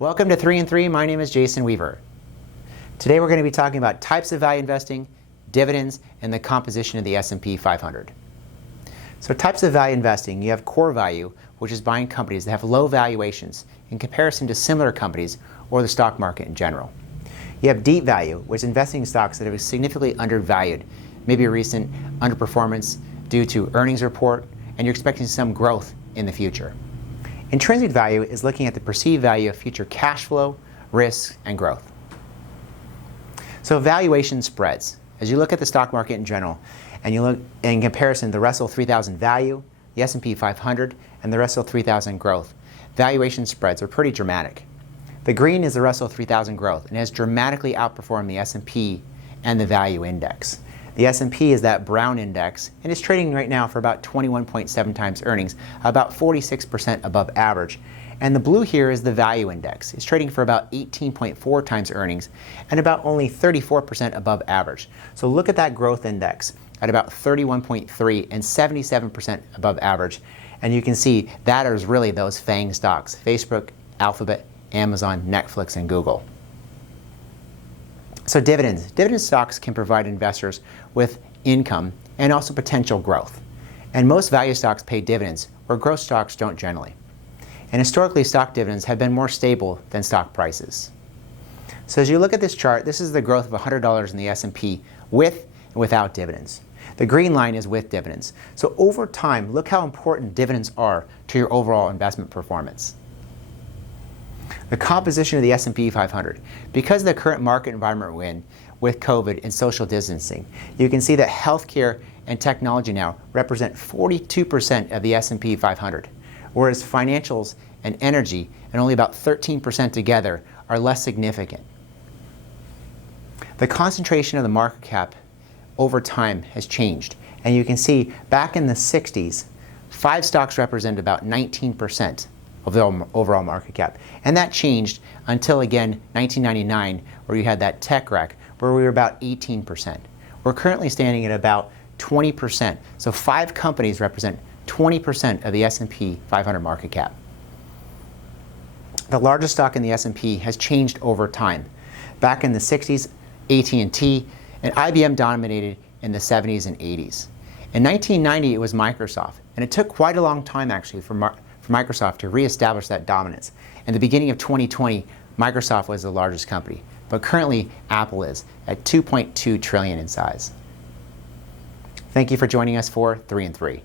Welcome to 3 and 3. My name is Jason Weaver. Today we're going to be talking about types of value investing, dividends, and the composition of the S&P 500. So types of value investing, you have core value, which is buying companies that have low valuations in comparison to similar companies or the stock market in general. You have deep value, which is investing in stocks that are significantly undervalued, maybe a recent underperformance due to earnings report, and you're expecting some growth in the future. Intrinsic value is looking at the perceived value of future cash flow, risks, and growth. So valuation spreads. As you look at the stock market in general, and you look in comparison to the Russell 3000 value, the S&P 500, and the Russell 3000 growth, valuation spreads are pretty dramatic. The green is the Russell 3000 growth and has dramatically outperformed the S&P and the value index. The S&P is that brown index and is trading right now for about 21.7 times earnings, about 46% above average. And the blue here is the value index. It's trading for about 18.4 times earnings and about only 34% above average. So look at that growth index at about 31.3 and 77% above average. And you can see that is really those FANG stocks: Facebook, Alphabet, Amazon, Netflix, and Google. So dividends. Dividend stocks can provide investors with income and also potential growth. And most value stocks pay dividends, where growth stocks don't generally. And historically, stock dividends have been more stable than stock prices. So as you look at this chart, this is the growth of $100 in the S&P with and without dividends. The green line is with dividends. So over time, look how important dividends are to your overall investment performance. The composition of the S&P 500. Because of the current market environment we're in with COVID and social distancing, you can see that healthcare and technology now represent 42% of the S&P 500, whereas financials and energy, and only about 13% together, are less significant. The concentration of the market cap over time has changed, and you can see back in the 60s, 5 stocks represented about 19% of the overall market cap. And that changed until, again, 1999, where you had that tech wreck, where we were about 18%. We're currently standing at about 20%. So 5 companies represent 20% of the S&P 500 market cap. The largest stock in the S&P has changed over time. Back in the 60s, AT&T, and IBM dominated in the 70s and 80s. In 1990, it was Microsoft, and it took quite a long time, actually, for Microsoft to reestablish that dominance. In the beginning of 2020, Microsoft was the largest company, but currently Apple is at $2.2 trillion in size. Thank you for joining us for 3 and 3.